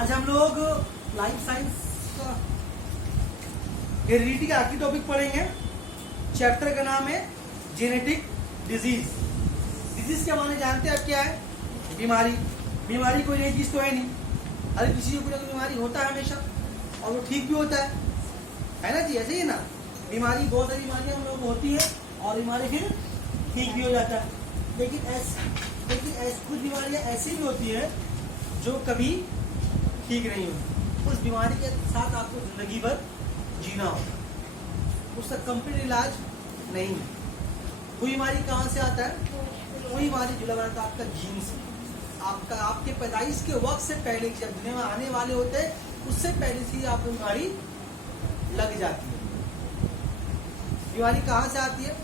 आज हम लोग लाइफ साइंस का हेरिडिटी का आखिरी टॉपिक पढ़ेंगे। चैप्टर का नाम है जेनेटिक डिजीज। डिजीज के माने जानते हैं आप क्या है? बीमारी। बीमारी कोई नई चीज तो है नहीं, हर किसी को कोई बीमारी होता है हमेशा, और वो ठीक भी होता है ना जी? ऐसे ही ना, बीमारी बहुत सारी बीमारियां हम लोग को होती है और बीमारी फिर ठीक भी हो जाता है। लेकिन कुछ बीमारियां ऐसी भी होती है जो कभी ठीक नहीं होती। उस बीमारी के साथ आपको जिंदगी भर जीना होगा, उसका कंप्लीट इलाज नहीं है। वो बीमारी कहाँ से आता है? वो बीमारी जो लगा था आपका जीन से, आपके पैदाइश के वक्त से पहले, जब दुनिया में आने वाले होते हैं उससे पहले से ही आपको बीमारी लग जाती है। बीमारी कहाँ से आती है?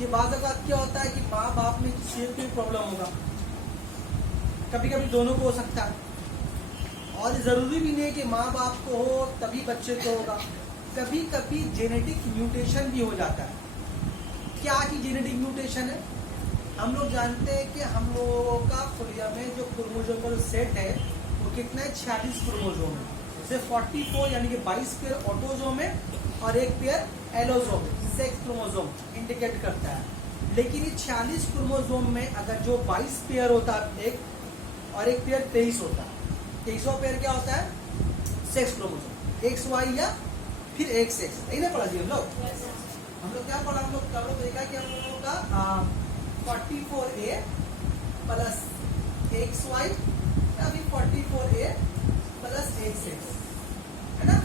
ये बात क्या होता है कि माँ बाप में किसी को प्रॉब्लम होगा, कभी कभी दोनों को हो सकता है, और जरूरी भी नहीं कि माँ बाप को हो तभी बच्चे को होगा। कभी कभी जेनेटिक म्यूटेशन भी हो जाता है। क्या की जेनेटिक म्यूटेशन है? हम लोग जानते हैं कि हम लोगों का खुलिया में जो क्रोमोसोमल सेट है वो कितना है? 46 क्रोमोसोम है। जैसे 44 यानी कि 22 पेयर ऑटोसोम है और एक pair allosome, sex chromosome indicate करता है। लेकिन ये 46 क्रोमोसोम में अगर जो 22 पेयर होता है एक, और एक पेयर 23 होता है, 23वां पेयर क्या होता है? सेक्स क्रोमोसोम, एक्स वाई या फिर एक्स एक्स। यही ना पढ़ा जी हम लोग क्या पढ़ा? हम लोग देखा कि हम लोगों का 44A प्लस एक्स वाई या फिर 44A प्लस एक्स एक्स, है ना?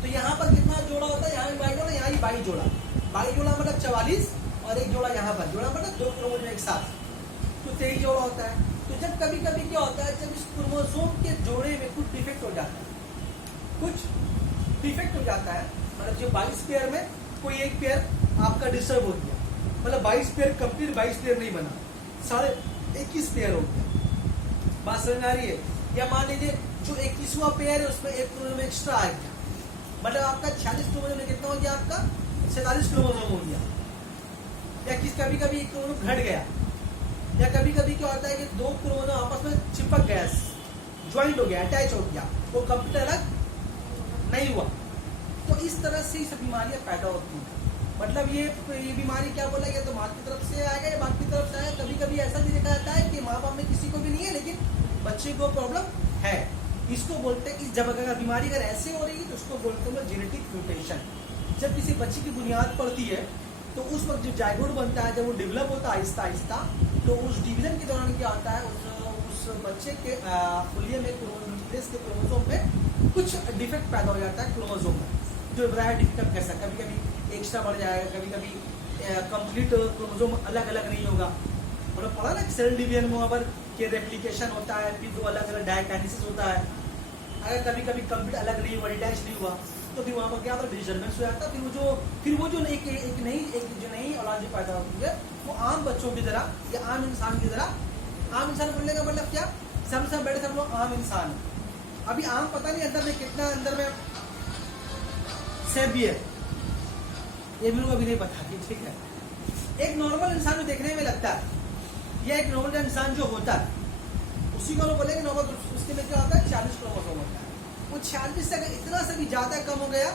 तो यहाँ पर कितना जोड़ा होता है? यहाँ भी 22 जोड़ा, यहाँ भी 22 जोड़ा। 22 जोड़ा मतलब 44 और एक जोड़ा यहाँ पर, जोड़ा मतलब 2 क्रोमोसोम एक साथ, तो 23 जोड़ा होता है। तो जब कभी कभी क्या होता है, जब इस क्रोमोसोम के जोड़े में कुछ डिफेक्ट हो जाता है, मतलब जो 22 पेयर में कोई एक पेयर आपका डिस्टर्ब हो गया, मतलब 22 पेयर कंप्लीट 22 पेयर नहीं बना, साढ़े 21 पेयर हो गया। बात समझ आ रही है? या मान लीजिए जो 21वां पेयर है उसमें एक क्रोमोसोम एक्स्ट्रा आ गया, मतलब आपका 46 क्रोमोसोम में कितना हो गया? आपका 47 क्रोमोसोम हो गया। या कभी कभी एक क्रोमोसोम घट गया, या कभी कभी क्या होता है कि 2 क्रोमोसोम आपस में चिपक गया, ज्वाइंट हो गया, अटैच हो गया, वो कंप्लीट अलग नहीं हुआ। तो इस तरह से सब बीमारियां पैदा होती हैं। मतलब ये बीमारी क्या बोला गया, तो माँ की तरफ से आएगा या बाप की तरफ से आएगा। कभी कभी ऐसा भी देखा जाता है कि माँ बाप में किसी को भी नहीं है लेकिन बच्चे को प्रॉब्लम है। इसको बोलते हैं कि जब अगर बीमारी अगर ऐसे हो रही है तो उसको बोलते हैं जेनेटिक म्यूटेशन। जब किसी बच्चे की बुनियाद पड़ती है तो उस वक्त जो जाइगोट बनता है, जब वो डेवलप होता है आहिस्ता आहिस्ता, तो उस डिवीजन के दौरान क्या होता है, उस बच्चे के खुलिये में क्रोमोसोम में कुछ डिफेक्ट पैदा हो जाता है क्रोमोसोम में, जो बताया डिफेक्ट कैसा, कभी कभी एक्स्ट्रा बढ़ जाएगा, कभी कभी कंप्लीट क्रोमोसोम अलग अलग नहीं होगा। मतलब पढ़ा ना सेल डिवीजन में वहाँ पर के रेप्लिकेशन होता है, फिर 2 अलग अलग डायकाइनेसिस होता है। अगर कभी कभी कंप्लीट अलग नहीं हुआ, डिटैच नहीं हुआ, तो फिर वहाँ पर क्या होता है? डिसऑर्डर हो जाता है। फिर वो जो नई औलाद जो पैदा होती है वो आम बच्चों की तरह या आम इंसान की तरह, आम इंसान बोलने का मतलब क्या? सब बड़े सब लोग आम इंसान है। अभी आम पता नहीं अंदर में कितना, अंदर में सेब भी है, ये भी लोग अभी नहीं पता, ठीक है। एक नॉर्मल इंसान जो देखने में लगता है, या एक नॉर्मल इंसान जो होता है, उसी को लोग बोलेंगे नॉर्मल। उसके में क्या होता है? 40 क्रोमोसोम होता है। वो 40 से अगर इतना से भी ज्यादा कम हो गया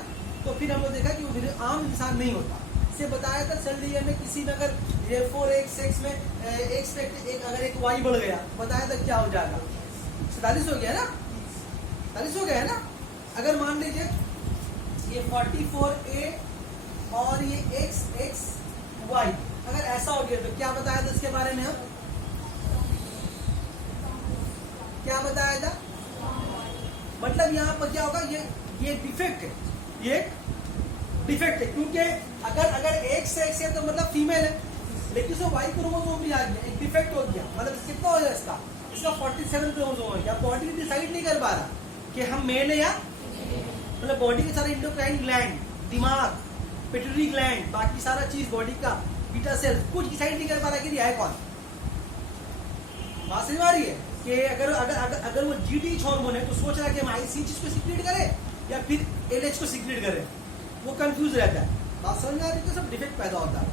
तो फिर हम लोग देखा कि वो आम इंसान नहीं होता। इसे बताया था सेल डिवीजन में किसी में अगर 4 एक्स एक्स में अगर एक वाई बढ़ गया, बताया था क्या हो जाएगा? 47 हो गया ना, 47 हो गया ना। अगर मान लीजिए ये 44A और ये एक्स एक्स वाई अगर ऐसा हो गया तो क्या बताया था इसके बारे में? हम क्या बताया था? मतलब यहाँ पर क्या होगा? ये डिफेक्ट है, ये डिफेक्ट है, क्योंकि अगर एक्स एक्स है तो मतलब फीमेल है, लेकिन उसमें वाई क्रोमोसोम भी आ गया, एक डिफेक्ट हो गया। मतलब कितना हो जाए इसका 47 क्रोमोसोम है। क्या बॉडी डिसाइड नहीं कर पा रहा कि हम मेल है या, मतलब बॉडी के सारे इंडोक्राइन ग्लैंड, दिमाग, पिट्यूटरी ग्लैंड, बाकी सारा चीज बॉडी का बीटा सेल कुछ डिसाइड नहीं कर पा रहा कि ये है कौन। बात समझ आ रही है? कि अगर वो GTH हार्मोन है तो सोच रहा है कि हम IC चीज को सीक्रेट करें या फिर LH को सीक्रेट करें, वो कंफ्यूज रहता है। बात समझ में आ रही है? तो सब डिफेक्ट पैदा होता है।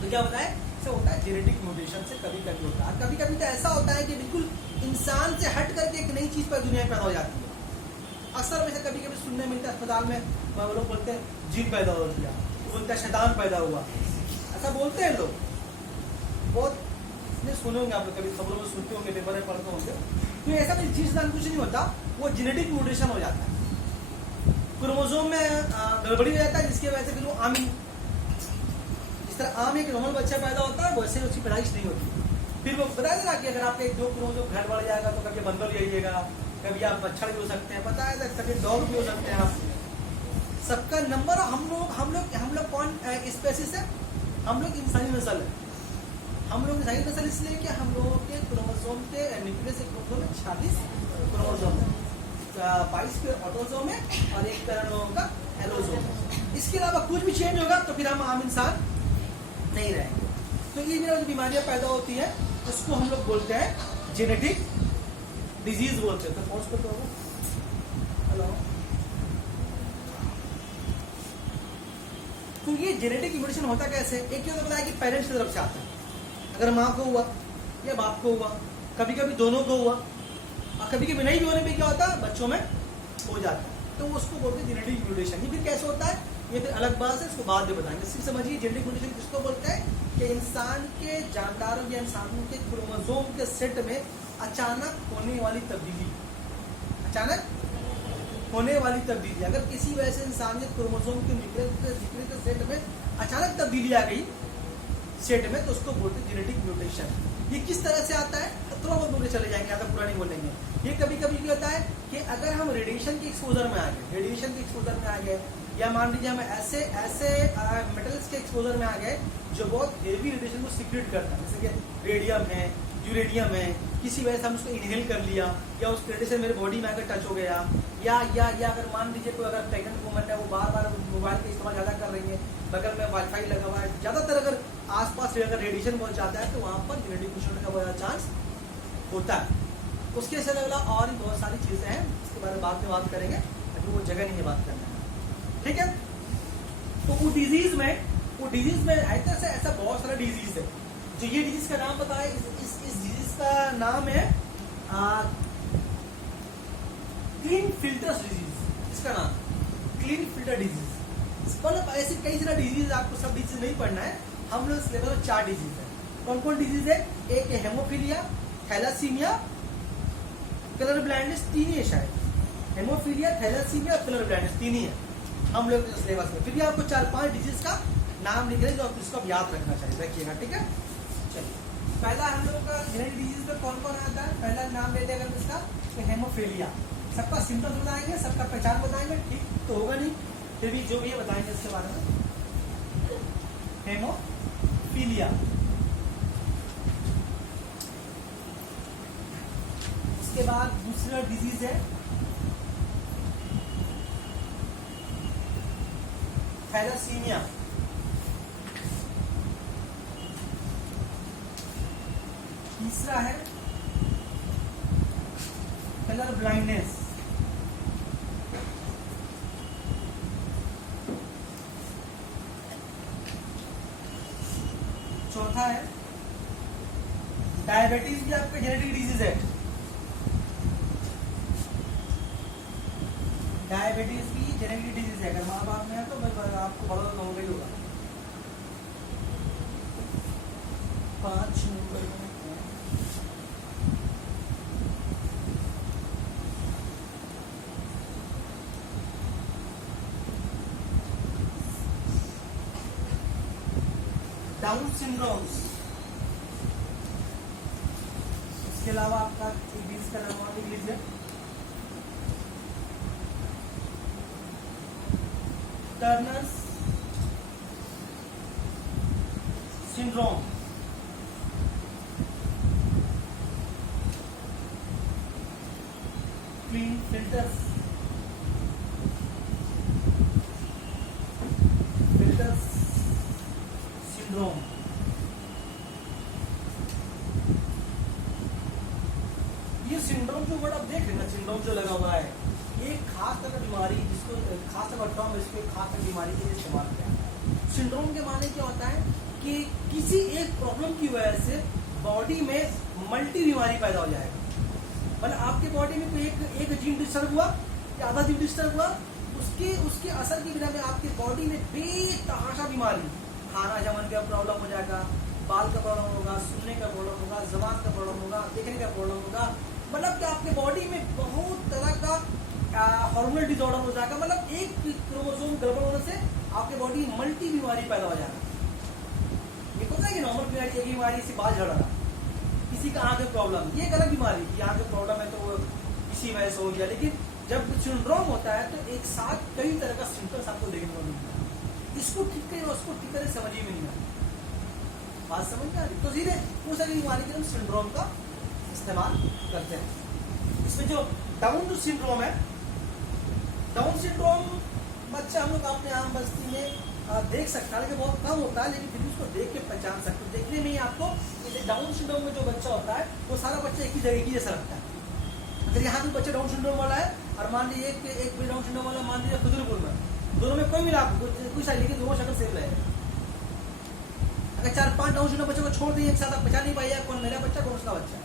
तो क्या होता है, इससे होता है जेनेटिक म्यूटेशन से कभी कभी होता है। कभी कभी तो ऐसा होता है कि बिल्कुल इंसान से हट करके एक नई चीज पर दुनिया में पैदा हो जाती है। अक्सर वैसे कभी कभी सुनने मिलता है अस्पताल में, लोग बोलते हैं जीन पैदा हो गया, बोलते हैं शैतान पैदा हुआ, ऐसा बोलते हैं लोग। बहुत नहीं सुने होंगे आप लोग, कभी खबरों में सुनते होंगे, पेपर में पढ़ते होंगे। तो ऐसा कोई जीन शैतान कुछ नहीं होता, वो जेनेटिक म्यूटेशन हो जाता है, क्रोमोसोम में गड़बड़ी हो जाता है, जिसकी वजह से फिर वो आम, जिस तरह आम एक नॉर्मल बच्चा पैदा होता है वैसे उसकी पैदाइश नहीं होती। फिर वो बताया ना कि अगर आपके दो क्रोमोसोम घर बढ़ जाएगा तो कभी बंदर भी आइएगा, कभी आप मच्छर भी हो सकते हैं, बताया था, कभी डॉग भी हो सकते हैं आप। सबका नंबर हम लोग कौन स्पेसिस है, हम लोग इंसानी नस्ल है। हम लोग इंसानी नस्ल इसलिए कि हम लोगों के क्रोमोसोम के न्यूक्लियस के क्रोमोसोम में 46 क्रोमोसोम है, 22 पे ऑटोसोम है और एक तरह लोगों का एलोसोम है। इसके अलावा कुछ भी चेंज होगा तो फिर हम आम इंसान नहीं रहेंगे। तो ये जो बीमारियां पैदा होती है उसको हम लोग बोलते हैं जेनेटिक डिजीज बोलते हैं। तो पॉज करते हो, हेलो। तो ये जेनेटिक म्यूटेशन होता कैसे, एक तो बताया कि पेरेंट्स की तरफ से आता है, अगर माँ को हुआ या बाप को हुआ, कभी कभी दोनों को हुआ, और कभी कभी नहीं भी होने पे क्या होता है बच्चों में हो जाता है, तो उसको बोलते हैं जेनेटिक म्यूटेशन। ये फिर कैसे होता है ये फिर अलग बात है, इसको बाद में बताएंगे। सिर्फ समझिए जेनेटिक म्यूटेशन किसको बोलते हैं कि इंसान के जानदारों या इंसानों के क्रोमोसोम के सेट में अचानक होने वाली तब्दीली, अचानक होने वाली तब्दीली। अगर किसी वजह से इंसान के क्रोमोसोम के न्यूक्लियस के सेट में अचानक तब्दीली आ गई सेट में, तो उसको बोलते हैं जेनेटिक म्यूटेशन। ये किस तरह से आता है थोड़ा बहुत बोलने चले जाएंगे, ज़्यादा पूरा नहीं बोलेंगे। ये कभी कभी क्या होता है कि अगर हम रेडिएशन के एक्सपोजर में आ गए, रेडिएशन के एक्सपोजर में आ गए, या मान लीजिए हम ऐसे मेटल्स के एक्सपोजर में आ गए जो बहुत हेवी रेडिएशन को सीक्रेट करता है, जैसे कि रेडियम है, यूरेनियम है, किसी वजह से हम उसको इनहेल कर लिया, या उस रेडिएशन मेरे बॉडी में आकर टच हो गया, या अगर मान लीजिए कोई अगर प्रेग्नेंट वुमन है, वो बार बार मोबाइल का इस्तेमाल ज़्यादा कर रही है, बगल में वाईफाई लगा हुआ है, ज़्यादातर अगर आसपास अगर रेडिएशन पहुंच जाता है तो वहाँ पर जेनेटिक म्यूटेशन का बहुत चांस होता है। उसके से अगला और भी बहुत सारी चीज़ें हैं, इसके बारे में बाद में बात करेंगे, अभी वो जगह नहीं है बात करने में, ठीक है। तो वो डिजीज में ऐसा बहुत सारा डिजीज है। जो ये डिजीज का नाम बताया, इस डिजीज का नाम है क्लीन फिल्टर डिजीज। इसका नाम क्लीन फिल्टर डिजीज। मतलब ऐसे कई सारा डिजीज, आपको सब डिजीज नहीं पढ़ना है, हम लोग इस लेवल में 4 डिजीज है। कौन कौन डिजीज है, एक है हेमोफीलिया, थैलासीमिया, कलर ब्लाइंडनेस, 3 ही है शायद। हेमोफीलिया, थैलासीमिया, कलर ब्लाइंडनेस 3 ही है हम लोग के सिलेबस में। फिर भी आपको 4-5 डिजीज का नाम लिख रहे हैं जो आप इसको याद रखना चाहिए, रखिएगा, ठीक है। चलिए, पहला हम लोग का जेनेटिक डिजीज में कौन कौन आता है, पहला नाम ले लेगा इसका तो हेमोफीलिया। सबका सिम्टम्स बताएंगे, सबका पहचान बताएंगे, ठीक तो होगा नहीं, फिर भी जो भी है बताएंगे इसके बारे में। हेमोफीलिया, उसके बाद दूसरा डिजीज है थैलासीमिया, तीसरा है कलर ब्लाइंडनेस, चौथा है डायबिटीज, भी आपका जेनेटिक डिजीज है। डायबिटीज भी जेनेटिक डिजीज है, अगर माँ बाप में है तो आपको बड़ा तो होगा ही होगा। 5 नंबर में डाउन सिंड्रोम्स। इसके अलावा आपका डिजीज का नाम और लिख लीजिए, Turners syndrome, clean filters syndrome. ये सिंड्रोम जो वर्ड आप देख रहे हैं ना, सिंड्रोम जो लगा हुआ है, ये खास तरह बीमारी, जिसको खास तरह टर्म इसको खास तरह बीमारी के लिए इस्तेमाल किया है। सिंड्रोम के माने क्या होता है कि किसी एक प्रॉब्लम की वजह से बॉडी में मल्टी बीमारी पैदा हो जाएगा। मतलब आपके बॉडी में कोई एक जीन डिस्टर्ब हुआ या आधा जीन डिस्टर्ब हुआ, उसके असर की बिना में आपकी बॉडी में बेतहाशा बीमारी, खाना जमन का प्रॉब्लम हो जाएगा, बाल का प्रॉब्लम होगा, सुनने का प्रॉब्लम होगा, जबान का प्रॉब्लम होगा, देखने का प्रॉब्लम होगा। मतलब कि आपके बॉडी में बहुत तरह का हार्मोनल डिसऑर्डर हो जाएगा। मतलब एक क्रोमोसोम गड़बड़ होने से आपके बॉडी में मल्टी बीमारी पैदा हो जाएगा। ये पता है कि नॉर्मल बीमारी एक बीमारी से बाल झड़ रहा, किसी का आंख में प्रॉब्लम, ये एक अलग बीमारी की आंख में प्रॉब्लम है तो वो इसी वजह से हो गया। लेकिन जब सिंड्रोम होता है तो एक साथ कई तरह का सिम्टम्स आपको देखने को मिलता है। इसको ठीक करें, उसको ठीक करें, समझ ही में नहीं आता, बात समझ में आ रही? तो सीधे उस सारी बीमारी के हम सिंड्रोम का इस्तेमाल करते हैं। इसमें जो डाउन सिंड्रोम है, डाउन सिंड्रोम बच्चा हम लोग अपने आम बस्ती में देख सकता है, लेकिन बहुत कम होता है, लेकिन फिर भी उसको देख के पहचान सकते हो। देखने में ही आपको डाउन सिंड्रोम में जो बच्चा होता है वो सारा बच्चा एक ही जगह की जैसा लगता है। अगर यहाँ भी बच्चा डाउन सिंड्रोम वाला है और मान लीजिए एक भी डाउन सिंड्रोम वाला, मान लीजिए खुदरपुर में, दोनों में कोई मिला कुछ है, लेकिन दोनों शक्ल सेम रहेगा। अगर 4-5 डाउन सिंड्रोम बच्चों को छोड़ दिए एक साथ, आप पहचान नहीं पाइए कौन मेरा बच्चा कौन उसका बच्चा है।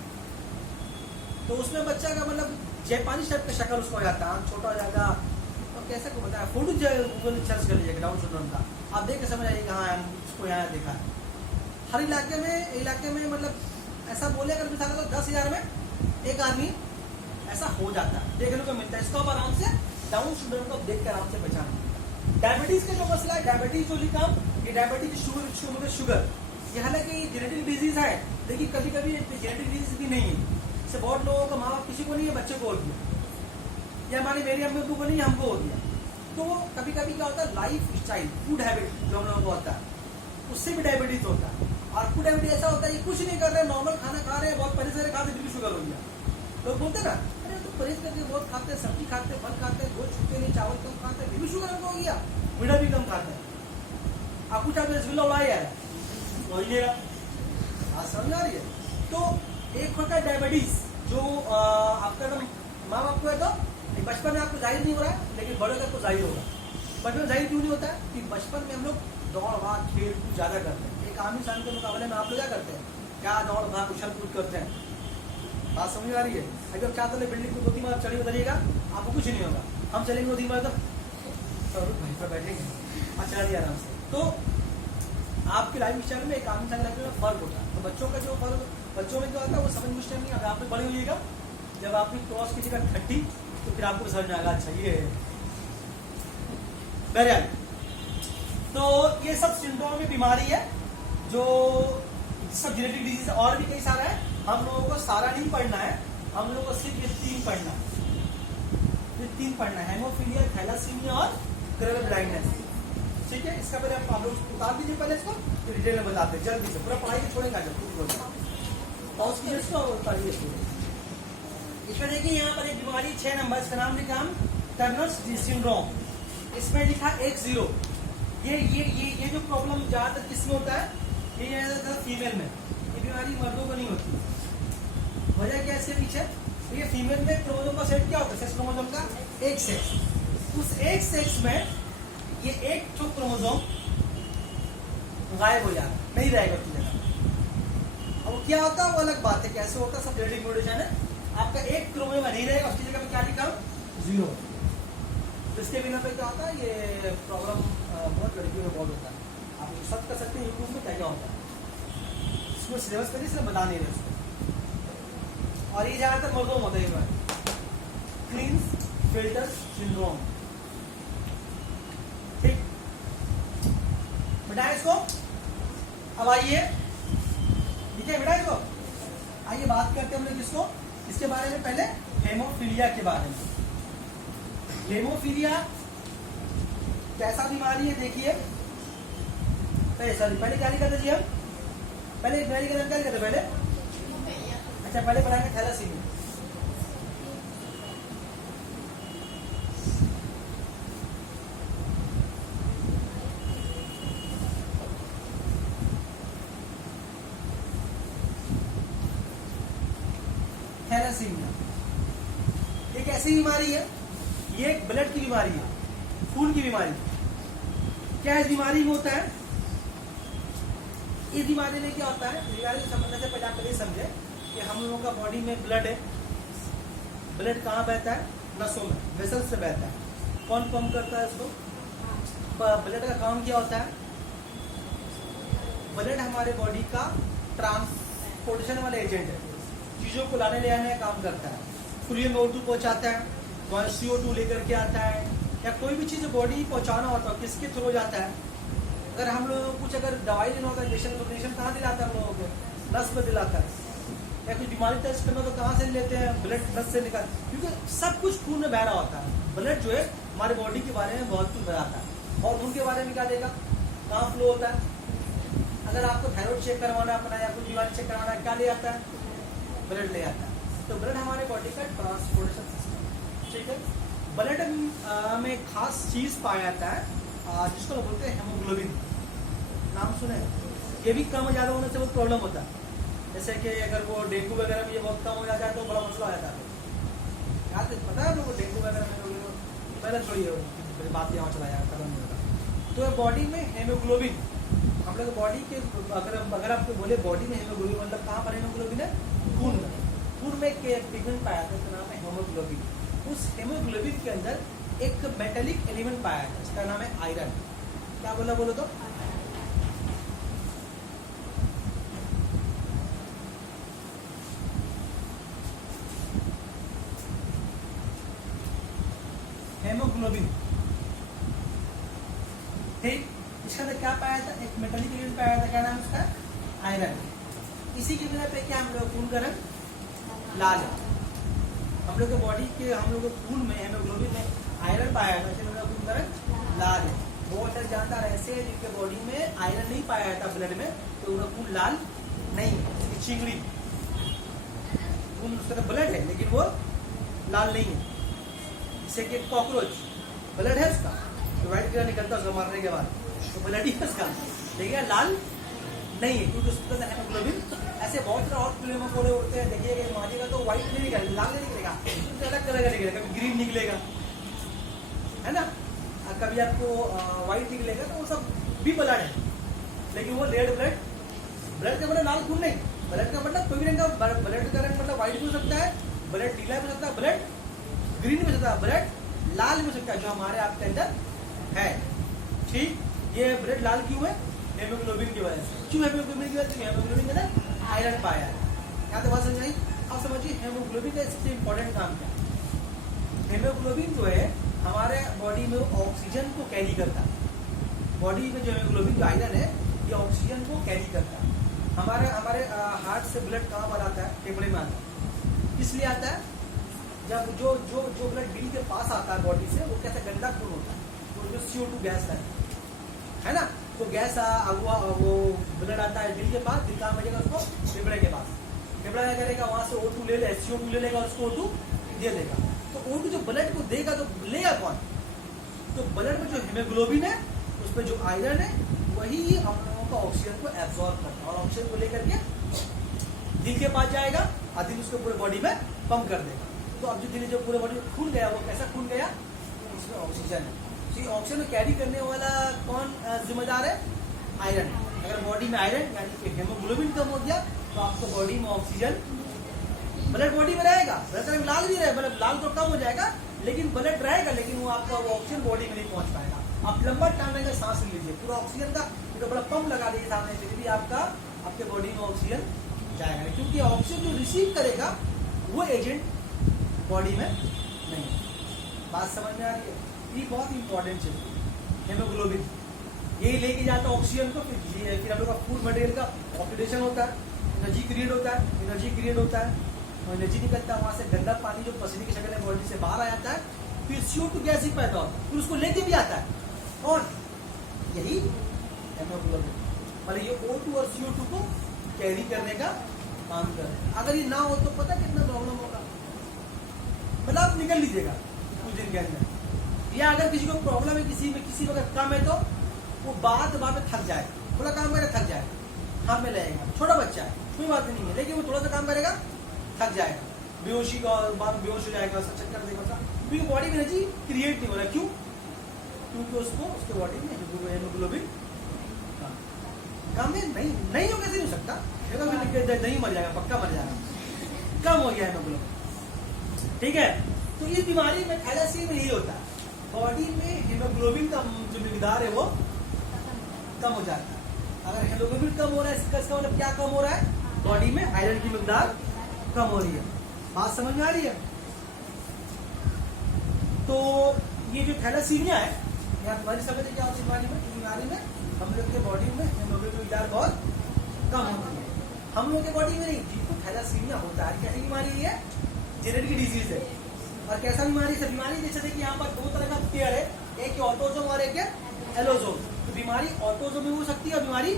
तो उसमें बच्चा का मतलब जापानीज टाइप का शक्ल उसको हो जाता है, छोटा हो जाएगा। और कैसे को बताया, फोटो गूगल सर्च कर लीजिएगा डाउन सिंड्रोम का, आप देख के समझ आइएगा हाँ इसको यहाँ देखा है। हर इलाके में मतलब ऐसा बोले अगर मिसाल तो 10,000 में एक आदमी ऐसा हो जाता है, देखने को मिलता है। इसको आप आराम से डाउन सिंड्रोम को देख कर आराम से पहचान। डायबिटीज का जो मसला है, डायबिटीज जो लिखा, ये डायबिटीज शुगर, ये हालांकि जेनेटिक डिजीज है, लेकिन कभी कभी जेनेटिक डिजीज भी नहीं है। इससे बहुत लोगों का माँ बाप किसी को नहीं है, बच्चे को हो गया, या हमारी मेरी अम्मी को नहीं, हमको हो गया। तो कभी कभी क्या होता है, लाइफ स्टाइल, फूड हैबिट जो हम लोगों को होता है, उससे भी डायबिटीज होता है। और फूड हैबिट ऐसा होता है ये कुछ नहीं कर रहे, नॉर्मल खाना खा रहे हैं, बहुत परहेज से खाते, फिर शुगर हो गया। लोग बोलते ना, अरे तो परहेज करके बहुत खाते हैं, सब्जी खाते हैं, फल खाते हैं, गोश्त छूते नहीं, चावल कम खाते हैं, फिर भी शुगर हमको हो गया, मीठा भी कम खाते हैं। आप कुछ आप रसगुल्ला उड़ाया है समझ आ रही है? तो एक होता है डायबिटीज जो आपका माँ बाप को है, तो बचपन में आपको जाहिर नहीं हो रहा है, लेकिन बड़े तक तो जाहिर होगा। बचपन में जाहिर क्यों नहीं होता है कि बचपन में हम लोग दौड़ भाग खेल कूद ज्यादा करते हैं। एक आम इंसान के मुकाबले में आप लोग क्या करते हैं, क्या दौड़ भाग उछल कूद करते हैं, बात समझ आ रही है? अगर आप चाहते हैं बिल्डिंग को 2-3 बार चढ़ी उतरिएगा, आपको कुछ नहीं होगा। हम चलेंगे 2-3 बार तो भाई पर बैठेंगे और चला दिया आराम से। तो आपके लाइफ स्टाइल में एक आम इंसान लाइफ में फर्क होता है। तो बच्चों का जो फर्क बच्चों में क्या होता है वो समझ मुश्किल नहीं। अगर आप में बड़े होइएगा, जब आपने क्रॉस कीजिएगा 30, तो फिर आपको समझ में आएगा अच्छा ये है। तो ये सब सिंड्रोम में बीमारी है जो सब जेनेटिक डिजीज, और भी कई सारा है। हम लोगों को सारा नहीं पढ़ना है, हम लोगों को सिर्फ ये 3 पढ़ना है। ये 3 पढ़ना है, हेमोफीलिया, थैलासीमिया और ग्रेवियर ब्लाइंडनेस। ठीक है, इसका पहले आप लोग उतार दीजिए पहले इसको, फिर डिटेल में बताते हैं जल्दी से। पूरा पढ़ाई के छोड़ेंगे पॉज कीजिए इसको और पढ़िए इसको। इसमें देखिए यहाँ पर एक बीमारी 6 नंबर, इसका नाम लिखा हम टर्नर सिंड्रोम। इसमें लिखा X0। ये जो प्रॉब्लम ज्यादातर किसमें होता है, ये ज्यादातर फीमेल में। ये बीमारी मर्दों को नहीं होती। वजह क्या है इसके पीछे? तो ये फीमेल में क्रोमोसोम का सेट क्या होता है, सेक्स क्रोमोसोम का एक सेक्स। उस एक सेक्स में ये एक तो क्रोमोसोम गायब हो जाता है, नहीं रहेगा उसकी जगह। अब क्या होता है वो अलग बात है, कैसे होता है, सब जेनेटिक म्यूटेशन है। आपका एक क्रोमोसोम नहीं रहेगा, उसकी जगह पे क्या लिखा 0। तो इसके बिना पे क्या होता है, ये प्रॉब्लम बहुत लड़कियों में बहुत होता है। आप सर्च कर सकते हैं यूट्यूब में क्या क्या होता है, इसमें सिलेबस पर इसलिए बता नहीं रहे उसको। और ये ज्यादातर मर्दों में होता है, क्लीनफेल्टर सिंड्रोम। ठीक, बेटा इसको अब आइए, ठीक है बेटा इसको आइए बात करते हैं हम लोग इसको, इसके बारे में पहले हेमोफीलिया के बारे में। हेमोफीलिया कैसा बीमारी है देखिए। पहले क्या लिखा था जी हम, पहले बीमारी का नाम क्या लिखा था पहले? अच्छा पहले पढ़ाएंगे थैलासीमिया। थैलासीमिया एक ऐसी बीमारी है, ये एक ब्लड की बीमारी है, खून की बीमारी। क्या इस बीमारी में होता है, इस बीमारी में क्या होता है, बीमारी को समझने से पहले आप पहले समझे कि हम लोगों का बॉडी में ब्लड है। ब्लड कहाँ बहता है? नसों में, वेसल्स से बहता है। कौन पंप करता है इसको? ब्लड का काम क्या होता है? ब्लड हमारे बॉडी का ट्रांसपोर्टेशन वाला एजेंट है, चीजों को लाने ले आने का काम करता है। खुलियों में O2 पहुंचाता है, वहाँ CO2 लेकर के आता है, या कोई भी चीज बॉडी पहुंचाना होता है किसके थ्रू जाता है? अगर हम लोगों को कुछ अगर दवाई लेना होता है, इंजेक्शन कहाँ दिलाता है हम लोगों को? नस में दिलाता है। या कुछ बीमारी टेस्ट करना तो कहाँ से लेते हैं? ब्लड नस से निकाल, क्योंकि सब कुछ खून में बह रहा होता है। ब्लड जो है हमारे बॉडी के बारे में बहुत कुछ बताता है। और उनके बारे में क्या देगा? कहाँ फ्लो होता है? अगर आपको थायराइड चेक करवाना अपना या कुछ बीमारी चेक करवाना, क्या ले आता है? ब्लड ले आता है। तो ब्लड हमारे बॉडी का ट्रांसपोर्टेशन सिस्टम, ठीक है। ब्लड में खास चीज पाया जाता है जिसको लोग बोलते हैं हेमोग्लोबिन। नाम सुने? ये भी कम ज़्यादा होने से बहुत प्रॉब्लम होता है। जैसे कि अगर वो डेंगू वगैरह में ये बहुत कम हो जाता है तो बड़ा मसला हो जाता है। याद पता है लोगों को डेंगू वगैरह में? पहले छोड़िए बात यहाँ चला जाए, खत्म नहीं होगा। तो बॉडी में हेमोग्लोबिन, हम लोग बॉडी के अगर आपको बोले बॉडी में हेमोग्लोबिन मतलब कहाँ पर हेमोग्लोबिन है? खून में। खून में एक पिगमेंट पाया जाता है, उसका नाम है हेमोग्लोबिन। उस हेमोग्लोबिन के अंदर एक मेटेलिक एलिमेंट पाया जाता है, उसका नाम है आयरन। क्या बोला बोलो तो? हेमोग्लोबिन, ठीक। इसके अंदर क्या पाया था? एक मेटेलिक एलिमेंट पाया था, क्या नाम है उसका? आयरन। इसी की वजह पे क्या हम लोग खून का रंग लाल है। हम लोग के बॉडी के हम लोग के खून में हेमोग्लोबिन में आयरन पाया था, इसलिए हम लोग खून का रंग लाल है। बहुत सारे जानदार ऐसे हैं जिनके बॉडी में आयरन नहीं पाया जाता ब्लड में, तो उनका खून लाल नहीं। चिंगड़ी खून उसका ब्लड है लेकिन वो लाल नहीं है। जैसे कि कॉकरोच ब्लड है उसका, तो व्हाइट कलर निकलता है उसको मारने के बाद, तो ब्लड ही है उसका, देखिए लाल नहीं है क्योंकि उसके अंदर हेमोग्लोबिन। ऐसे बहुत सारे और फिल्म कोड़े उड़ते हैं, देखिएगा मारेगा तो व्हाइट नहीं निकलेगा, लाल नहीं निकलेगा, तो अलग कलर का निकलेगा, कभी ग्रीन निकलेगा, है ना, कभी आपको व्हाइट निकलेगा, तो वो सब भी ब्लड है। लेकिन वो रेड ब्लड, ब्लड का मतलब लाल खून नहीं, ब्लड का मतलब कोई भी रंग का, ब्लड का रंग मतलब व्हाइट भी हो सकता है, ब्लड नीला भी हो सकता है, ब्लड ग्रीन भी हो सकता है, ब्लड लाल भी हो सकता है, जो हमारे आपके अंदर है, ठीक। ये ब्लड लाल क्यों है? हेमोग्लोबिन की वजह से। क्यों हेमोग्लोबिन की वजह से? हेमोग्लोबिन के अंदर आयरन पाया है। यहाँ तो बात समझ आई? अब समझिए हेमोग्लोबिन का सबसे इंपॉर्टेंट काम क्या है। हेमोग्लोबिन जो है हमारे बॉडी में ऑक्सीजन को कैरी करता है। बॉडी में जो हेमोग्लोबिन जो आयरन है ये ऑक्सीजन को कैरी करता है। हमारे हार्ट से ब्लड कहाँ पर आता है? फेफड़े में आता है। इसलिए आता है जब जो जो जो ब्लड दिल के पास आता है बॉडी से, वो कैसे गंदा खून होता है, वो जो CO2 गैस है ना, तो गैस वो ब्लड आता है दिल के पास, दिल कहाँ भेजेगा उसको? फेफड़े के पास। फेफड़ा क्या करेगा? वहां से O2 ले ले, CO2 ले लेगा, उसको O2 दे देगा। तो O2 जो ब्लड को देगा तो लेगा कौन? तो ब्लड में जो हेमोग्लोबिन है उस पर जो आयरन है वही हम लोगों का ऑक्सीजन को एब्जॉर्ब करता है, और ऑक्सीजन को लेकर के दिल के पास जाएगा और दिल उसको पूरे बॉडी में पंप कर देगा। तो अब जो दिल जो पूरे बॉडी में खून गया, वो कैसा खून गया? उसमें ऑक्सीजन है। तो ऑक्सीजन कैरी करने वाला कौन जिम्मेदार है? आयरन। अगर बॉडी में आयरन यानी कि हेमोग्लोबिन कम हो गया तो आपको बॉडी में ऑक्सीजन, ब्लड बॉडी में रहेगा, ब्लड लाल भी रहे, मतलब लाल तो कम हो जाएगा लेकिन ब्लड रहेगा, लेकिन वो आपका वो ऑक्सीजन बॉडी में नहीं पहुंच पाएगा। आप लंबा टाइम रहेगा सांस लीजिए, पूरा ऑक्सीजन का तो बड़ा पंप लगा दीजिए सामने, फिर भी आपका आपके बॉडी में ऑक्सीजन जाएगा, क्योंकि ऑक्सीजन जो रिसीव करेगा वो एजेंट बॉडी में नहीं। बात समझ में आ रही है? ये बहुत इंपॉर्टेंट चीज है हेमोग्लोबिन। ये लेके जाता है ऑक्सीजन को, फिर हम लोग का फूड मटेरियल का ऑक्सीडेशन होता है, एनर्जी क्रिएट होता है, एनर्जी निकलता है, वहां से गंदा पानी जो पसीने की शक्ल में बॉडी से बाहर आ जाता है, फिर CO2 गैस ही पैदा होता है, फिर उसको लेके भी आता है कौन? यही हेमोग्लोबिन। मतलब ये O2 और CO2 को कैरी करने का काम कर रहे हैं। अगर ये ना हो तो पता कितना प्रॉब्लम होगा, मतलब आप निकल लीजिएगा कुछ दिन के अंदर। या अगर किसी को प्रॉब्लम है, किसी वक्त कम है, तो वो बात में थक जाएगा, थोड़ा काम करेगा थक जाएगा, हाथ में लगेगा, छोटा बच्चा है कोई बात नहीं है, लेकिन वो थोड़ा सा काम करेगा थक जाएगा, बेहोशी का बाद बेहोश हो जाएगा, चक्कर देगा, क्योंकि बॉडी में एनर्जी क्रिएट नहीं हो रहा। क्यों? क्योंकि उसको उसके बॉडी में हेमोग्लोबिन कम है, नहीं हो कैसे नहीं हो सकता, नहीं मर जाएगा, पक्का मर जाएगा, कम हो गया हेमोग्लोबिन। ठीक है, तो इस बीमारी में थैलेसीमिया में यही होता है, बॉडी में हीमोग्लोबिन का जो मिकदार है वो कम हो जाता है। अगर हीमोग्लोबिन कम हो रहा है इसका मतलब क्या कम हो रहा है, बॉडी में आयरन की मिकदार कम हो रही है। बात समझ में आ रही है? तो ये जो थैलेसीमिया है, यहाँ तुम्हारी समझ क्या होती है बीमारी में हम लोग के बॉडी में हीमोग्लोबिन की मिकदार बहुत कम होती है। हम लोग के बॉडी में नहीं, जिनको थैलेसीमिया होता है, कैसी बीमारी है, जेनेटिक डिजीज है। और कैसा बीमारी से बीमारी जैसे देखिए यहाँ पर दो तरह का पेयर है, एक ऑटोसोम और एक है एलोसोम। तो बीमारी ऑटोसोम में भी हो सकती है और बीमारी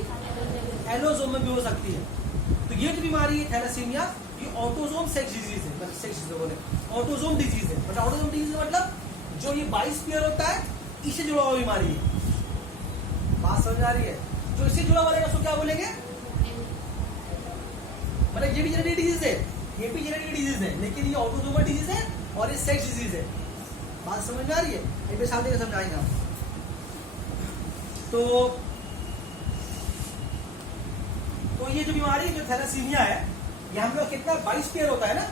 एलोसोम में भी हो सकती है। तो ये जो बीमारी है थैलेसीमिया, ये ऑटोसोम सेक्स डिजीज है, मतलब सेक्स बोले ऑटोसोम डिजीज है। मतलब ऑटोसोम डिजीज मतलब जो ये 22 पेयर होता है इससे जुड़ा हुआ बीमारी है। बात समझ आ रही है? जो इससे जुड़ा हुआ रहेगा उसको क्या बोलेंगे, मतलब ये भी जेनेटिक डिजीज है, ये भी जेनेटिक डिजीज है, लेकिन ये ऑटोसोमल डिजीज है और ये सेक्स डिजीज है। बात समझ में आ रही है? एक मिसाल देकर समझाएंगे हम। तो ये जो बीमारी जो थैलेसीमिया है, ये हम लोग कितना 22 पेयर होता है ना,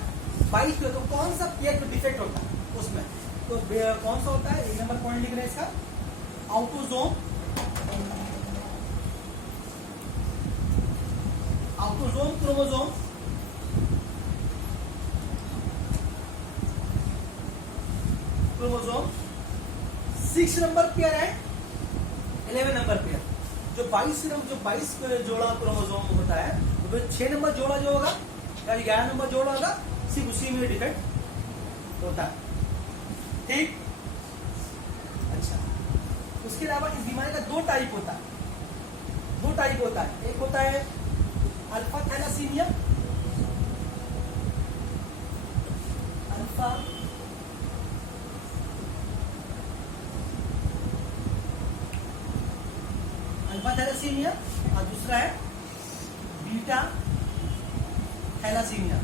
22 पेयर। तो कौन सा पेयर में डिफेक्ट होता है उसमें, तो कौन सा होता है, एक नंबर पॉइंट लिख रहे हैं इसका, autosome chromosome chromosome 6 number pair है, 11 नंबर पेयर। जो 22 जोड़ा क्रोमोसोम होता है, तो 6 नंबर जोड़ा जो होगा या 11 नंबर जोड़ा होगा, सिर्फ उसी में डिफेक्ट होता है। ठीक, अच्छा। उसके अलावा इस बीमारी का दो टाइप होता है, एक होता है अल्फा थैलेसीमिया, अल्फा थैलेसीमिया, और दूसरा है बीटा थैलेसीमिया।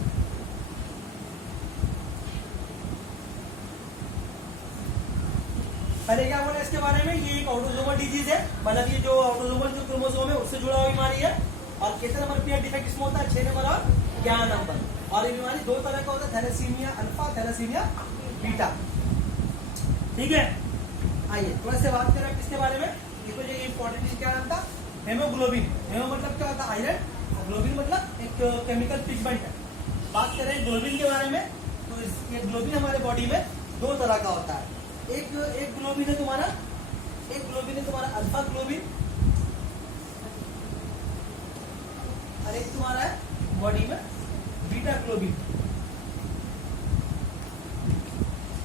पहले क्या बोला इसके बारे में, ये एक ऑटोसोमल डिजीज है, मतलब ये जो ऑटोसोमल जो क्रोमोसोम है उससे जुड़ा हुआ बीमारी है। और कितने नंबर पेयर डिफेक्ट इसमें होता है, 6 नंबर और 11 नंबर। और ये बीमारी दो तरह का होता है, थैलेसीमिया अल्फा, थैलेसीमिया बीटा। ठीक है, आइए थोड़ा से बात करें किसके बारे में। देखो ये इंपॉर्टेंट क्या नाम था, हेमोग्लोबिन। हेमो मतलब क्या होता है, आयरन, और ग्लोबिन मतलब एक केमिकल पिगमेंट है। बात करें ग्लोबिन के बारे में, तो ये ग्लोबिन हमारे बॉडी में दो तरह का होता है। एक ग्लोबिन है तुम्हारा, अल्फा ग्लोबिन, और एक तुम्हारा है बॉडी में बीटा ग्लोबिन।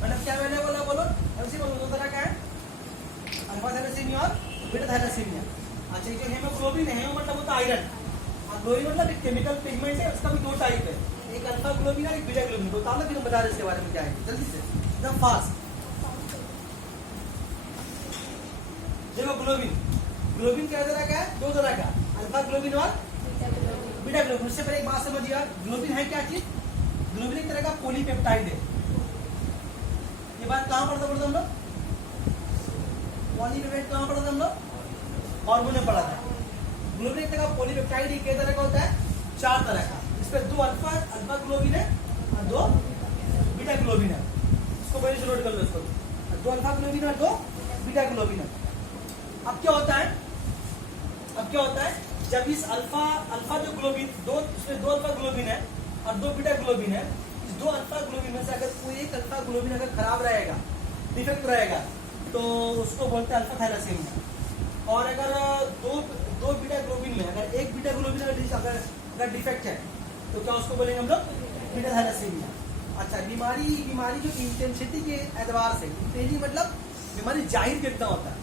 मतलब क्या मैंने बोला, बोलो दो तरह का है, अल्फा थैलेसीमिया और बीटा थैलेसीमिया। अच्छा, जो हेमोग्लोबिन है, हेमो मतलब होता है आयरन, और ग्लोबिन मतलब एक केमिकल पिगमेंट है, उसका भी दो टाइप है, एक अल्फा ग्लोबिन और एक बीटा ग्लोबिन। तो ताला फिर बता रहे इसके बारे में क्या है, जल्दी से एकदम फास्ट। देखो ग्लोबिन क्या तरह का है, दो तरह का, अल्फा ग्लोबिन और बीटा ग्लोबिन। उससे पहले एक बात समझिए, ग्लोबिन है क्या चीज, ग्लोबिन एक तरह का पॉलीपेप्टाइड है। ये बात कहाँ पढ़ते हम लोग, पॉलीपेप्टाइड कहाँ पढ़ते हम लोग, हार्मोन में पढ़ा था। ग्लोबिन एक तरह का पॉलीपेप्टाइड किस तरह का होता है, 4 तरह का। इसमें दो अल्फा ग्लोबिन है और दो बीटा ग्लोबिन है। इसको पहले से नोट कर लो, इसको दो अल्फा ग्लोबिन और दो बीटा ग्लोबिन है। अब क्या होता है, जब इस अल्फा जो ग्लोबिन इसमें दो अल्फा ग्लोबिन है और दो बीटा ग्लोबिन है, इस दो अल्फा ग्लोबिन में से अगर कोई एक अल्फा ग्लोबिन अगर खराब रहेगा, डिफेक्ट रहेगा, तो उसको बोलते हैं अल्फा थैलेसीमिया। और अगर दो बीटा ग्लोबिन में अगर एक बीटा ग्लोबिन अगर डिफेक्ट है, तो क्या उसको बोलेंगे हम लोग, बीटा थैलेसीमिया। अच्छा, बीमारी जो इंटेंसिटी के एतबार से, इंटेंसिटी मतलब बीमारी जाहिर कितना होता है,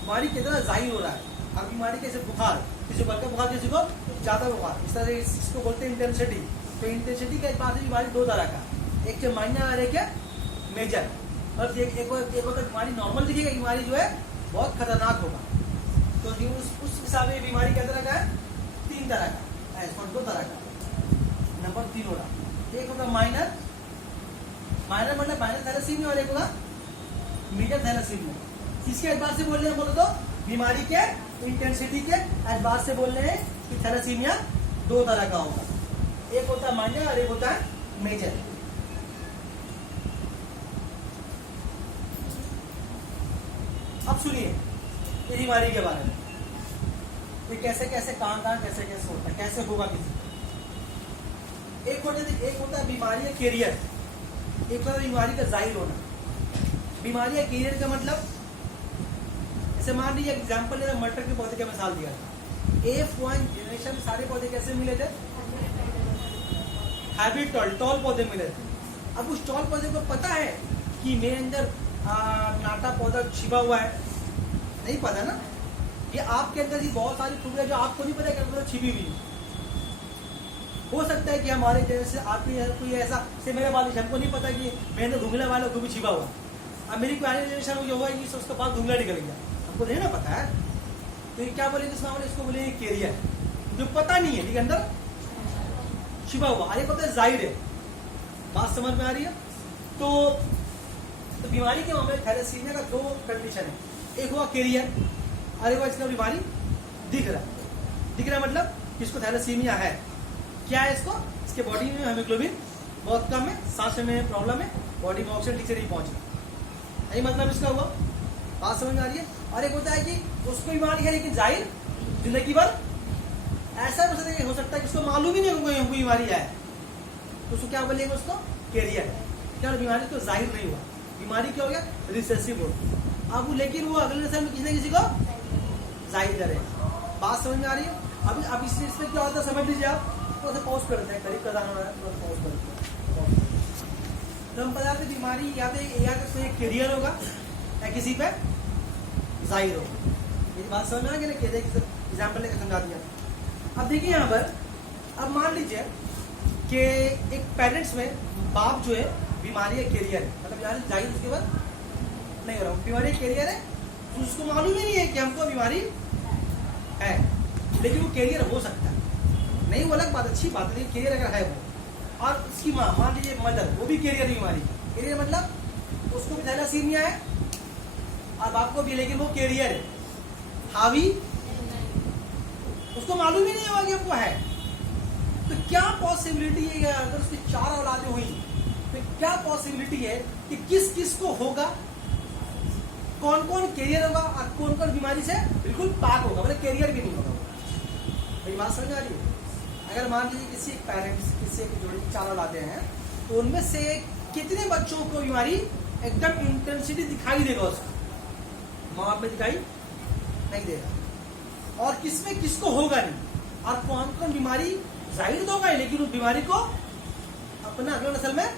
बीमारी कितना जाहिर हो रहा है। अब बीमारी कैसे, बुखार, किसी को हल्का बुखार, किसी को ज्यादा बुखार, इस तरह से इसको बोलते हैं इंटेंसिटी। तो इंटेंसिटी के एतबार से बीमारी दो तरह का, एक जो माइनर और एक है मेजर। और एक वक्त बीमारी नॉर्मल दिखेगा, बीमारी जो है बहुत खतरनाक होगा। तो उस हिसाब से बीमारी क्या तरह का है, 3 तरह का है, दो तरह का, नंबर 3 होगा। एक होगा माइनर मतलब माइनर थैलेसीमिया, और एक होगा मेजर थैलेसीमिया। इसके एतबार से बोल रहे हैं, बोलो तो बीमारी के इंटेंसिटी के एडवांस से बोल रहे हैं कि थैलेसीमिया दो तरह का होगा, एक होता है माइनर और एक होता है मेजर। अब सुनिए ये बीमारी के बारे में, ये कैसे कैसे कहां कैसे कैसे होता है, कैसे होगा किसी को। एक होता है बीमारी है कैरियर, एक होता है बीमारी का जाहिर होना। बीमारी है कैरियर का मतलब, जैसे मान लीजिए एग्जाम्पल ले, मटर के पौधे का मिसाल दिया था। F1 जनरेशन सारे पौधे कैसे मिले थे? हाइब्रिड टॉल पौधे मिले थे। अब उस टॉल पौधे को पता है कि मेरे अंदर नाटा पौधा छिपा हुआ है? नहीं पता ना। ये आपके अंदर ही बहुत सारी खूबियां जो आपको नहीं पता कि छिपी हुई है। हो सकता है कि हमारे जैसे आपके कोई ऐसा से मेरे वाले हमको नहीं पता कि मेरे अंदर धुंगला वाला को भी छिपा हुआ। अब मेरी कोई जनरेशन जो हुआ कि उसके बाद धुंगला निकल गया, हमको नहीं ना पता है, तो ये क्या बोलेंगे इस मामले, इसको बोलेंगे कैरियर, जो पता नहीं है लेकिन अंदर छिपा हुआ। अरे पता है जाहिर है, बात समझ में आ रही है। तो बीमारी के मामले में थैलेसीमिया का दो कंडीशन है, एक हुआ कैरियर और एक हुआ इसका बीमारी दिख रहा मतलब किसको थैलेसीमिया है, क्या है इसको, इसके बॉडी में हीमोग्लोबिन बहुत कम है, सांस में प्रॉब्लम है, बॉडी में ऑक्सीजन ठीक से नहीं पहुंच रहा, यही मतलब इसका हुआ। बात समझ में आ रही है। और एक होता है कि उसको बीमारी है लेकिन जाहिर जिंदगी भर ऐसा हो सकता है कि उसको मालूम ही नहीं होगा बीमारी है, तो उसको क्या बोलेंगे, उसको कैरियर। क्या बीमारी तो जाहिर नहीं हुआ, बीमारी क्या हो गया, रिसेसिव हो। अब लेकिन वो अगले नस्ल में किसी न किसी को जाहिर करेगा। बात समझ में आ रही है। अब इस चीज में क्या होता है समझ लीजिए आप, तो पॉज कर देते हैं, करीब का पॉज कर देते हैं। तो हम पता है बीमारी या तो एक कैरियर होगा या किसी पे जाहिर होगा। ये बात समझ में आ गई ना, एग्जाम्पल लेकर समझा दिया। अब देखिए यहाँ पर, अब मान लीजिए कि एक पेरेंट्स में बाप जो है बीमारी है कैरियर है, मतलब यानी जाहिर उसके बाद नहीं हो रहा, बीमारी कैरियर है, तो उसको मालूम ही नहीं है कि हमको बीमारी है, लेकिन वो कैरियर हो सकता है। नहीं वो अलग बात, अच्छी बात है, कैरियर अगर है वो। और उसकी माँ मान लीजिए मदर, वो भी कैरियर बीमारी, कैरियर मतलब उसको भी थैलेसीमिया है और बाप को भी, लेकिन वो कैरियर है, हावी उसको मालूम ही नहीं होगा कि हमको है। तो क्या पॉसिबिलिटी है, अगर उसकी 4 औलादें हुई तो क्या पॉसिबिलिटी है कि किस किस को होगा, कौन कौन कैरियर होगा और कौन कौन बीमारी से बिल्कुल पाक होगा, मतलब कैरियर भी नहीं होगा। मेरी बात समझ आ रही है। अगर मान लीजिए किसी एक पेरेंट्स, किसी एक जोड़ी 4 औलादें हैं, तो उनमें से कितने बच्चों को बीमारी एकदम इंटेंसिटी दिखाई देगा, उसको माँ बाप में दिखाई नहीं देगा, और किसमें किसको होगा नहीं, और कौन कौन बीमारी जाहिर तो होगा लेकिन उस बीमारी को अपना अगले नस्ल में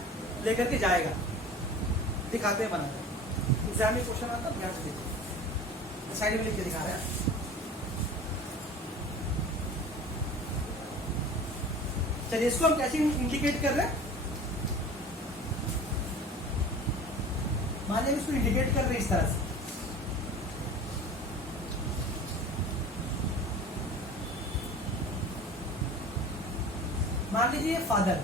लेकर के जाएगा। दिखाते हैं बनाते, एग्जाम में क्वेश्चन आता है, ध्यान से देखिए, साइड में लिख के दिखा रहे हैं। चलिए इसको हम कैसे इंडिकेट कर रहे हैं, मान लीजिए इसको इंडिकेट कर रहे हैं इस तरह से। मान लीजिए फादर,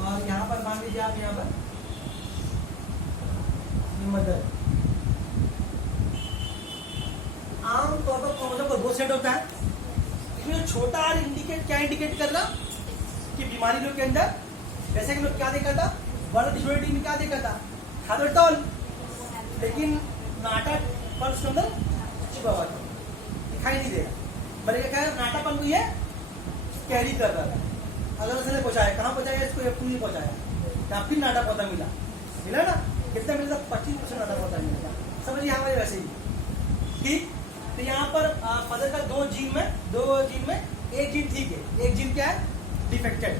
और यहां पर मान लीजिए आप, यहां पर मदर। आमतौर पर क्रोमोसोम का 2 सेट होता है, इसमें छोटा आर इंडिकेट क्या इंडिकेट कर रहा कि बीमारी लोग के अंदर, जैसे कि लोग क्या देखा था, बड़ा डिफरेंटी में क्या देखा था, हाइड्रोटॉल, लेकिन नाटा पर उसके अंदर छिपा हुआ था, दिखाई नहीं देगा, बल्कि क्या है, नाटापन को ये कैरी कर रहा था। अगर उसने पहुंचाया, कहाँ पहुंचाया, इसको F2 नहीं पहुंचाया, फिर नाटा पौधा मिला ना, कितना मिला, 25% नाटा पौधा मिलेगा, समझिए हमारे वैसे ही। ठीक, तो यहाँ पर फादर का 2 जीन में एक जीन ठीक है, एक जीन क्या है, डिफेक्टेड,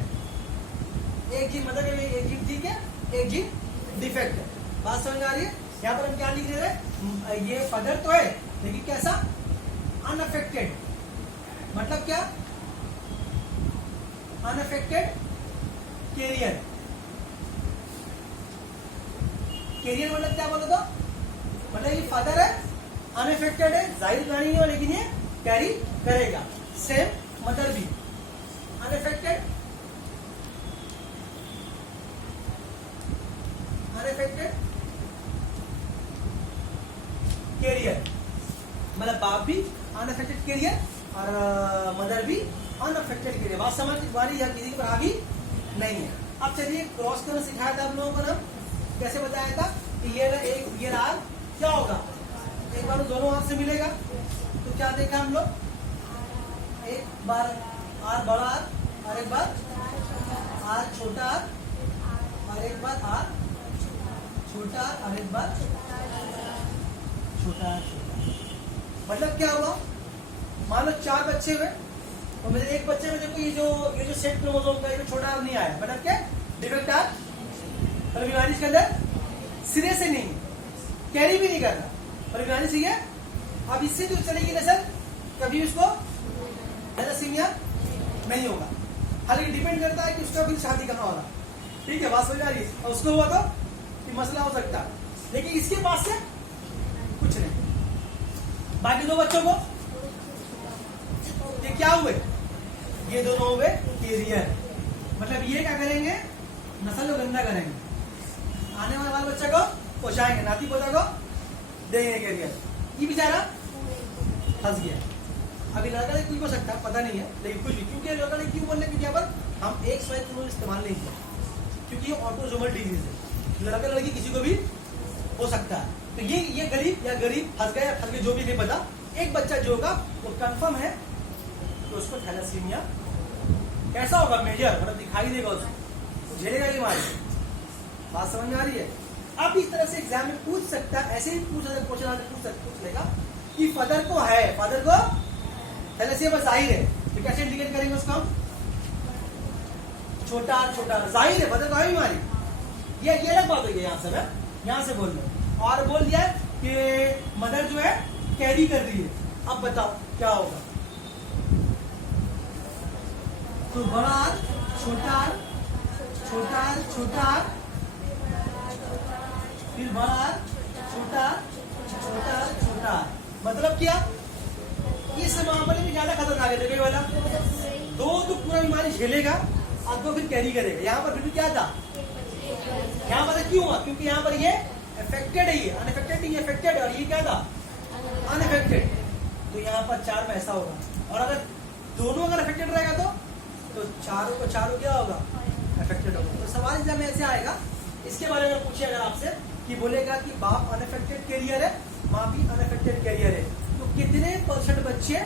एक जीन मदर में एक जीन ठीक है, एक जीन डिफेक्ट है। बात समझ आ रही है। यहाँ पर हम क्या लिख रहे हैं, ये फादर तो है लेकिन कैसा, अनअफेक्टेड, मतलब क्या, अनअफेक्टेड कैरियर। कैरियर मतलब क्या बोलो तो, मतलब ये फादर है, अनअफेक्टेड है, जाहिर नहीं है लेकिन ये कैरी करेगा। सेम मदर भी अनअफेक्टेड, कैरियर, मतलब बाप भी अनअफेक्टेड कैरियर और मदर भी अनअफेक्टेड कैरियर। बात समझ वाली या किसी पर हावी नहीं है। अब चलिए क्रॉस करना सिखाया था हम लोगों को ना, कैसे बताया था कि ये ना एक ये आर क्या होगा, एक बार दोनों हाथ से मिलेगा तो क्या देखा हम लोग, एक बार आर बड़ा आर और एक बार आर छोटा आर और एक बार आर छोटा आर और एक बार छोटा आर छोटा। मतलब क्या हुआ, मान लो 4 बच्चे हुए और मेरे एक बच्चे में देखो ये जो सेट क्रोमोसोम का ये जो छोटा आर नहीं आया, मतलब क्या डिफेक्ट आर, मतलब बीमारी इसके अंदर सिरे से नहीं, कैरी भी नहीं कर रहा, पर बीमारी सी है। अब इससे जो चलेगी नसल कभी उसको थैलेसीमिया नहीं होगा। हालांकि डिपेंड करता है कि उसका फिर शादी कहाँ होगा, ठीक है, बात समझ आ रही है। और उसको हुआ तो कि मसला हो सकता है, लेकिन इसके पास से कुछ नहीं। बाकी 2 बच्चों को ये क्या हुए, ये दोनों हुए कैरियर, मतलब ये क्या करेंगे, नस्ल को गंदा करेंगे, आने वाले बाल बच्चे को पहुंचाएंगे, नाती पोता को देंगे कैरियर। ये बेचारा फंस गया। अभी लड़का ने कुछ हो सकता है, पता नहीं है, लेकिन कुछ भी, क्योंकि लड़का ने क्यों बोलने की, पर हम एक स्वास्थ्य क्रोमोसोम इस्तेमाल नहीं किया, क्योंकि ये ऑटोसोमल डिजीज है, लड़का लड़की किसी को भी हो सकता है। तो ये गरीब फंस गया, फंस गया जो भी नहीं पता, एक बच्चा जो होगा वो कंफर्म है तो उसको थैलेसीमिया कैसा होगा, मेजर, मतलब दिखाई देगा, उसको झेलेगा बीमारी। बात समझ में आ रही है। अब इस तरह से एग्जाम में पूछ सकता है, ऐसे ही पूछ लेगा कि फादर को है, फादर को थैलेसीमिया जाहिर है, तो कैसे इंडिकेट करेंगे उसको हम, छोटा जाहिर है फादर को है बीमारी, ये अलग बात हो गई। यहाँ से मैं यहाँ से बोल रहा, और बोल दिया कि मदर जो है कैरी कर रही है। अब बताओ क्या होगा, तो बड़ा आर छोटा आर छोटा आर छोटा आर, फिर बड़ा आर छोटा आर छोटा आर छोटा आर, मतलब क्या, इस मामले में ज्यादा खतरनाक है। देखो वाला 2 तो पूरा बीमारी झेलेगा और 2 फिर कैरी करेगा। यहाँ पर फिर भी क्या था, यहाँ पर क्यों हुआ, क्योंकि यहाँ पर ये अफेक्टेड है, ये अनअफेक्टेड नहीं, अफेक्टेड, और ये क्या था अनअफेक्टेड। तो यहाँ पर 4 में ऐसा होगा, और अगर दोनों अगर अफेक्टेड रहेगा तो चारों को चारों क्या होगा, अफेक्टेड होगा। तो सवाल एग्जाम में ऐसे आएगा, इसके बारे में पूछे अगर आपसे कि बोलेगा कि बाप अनअफेक्टेड कैरियर है, माँ भी अनअफेक्टेड कैरियर है, तो कितने % बच्चे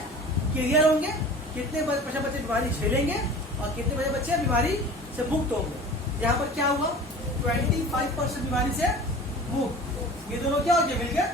कैरियर होंगे, कितने % बच्चे बीमारी झेलेंगे और कितने बच्चे बीमारी से मुक्त होंगे। यहाँ पर क्या हुआ, 25% बीमारी से मुक्त, ये दोनों क्या हो गए, मिल गए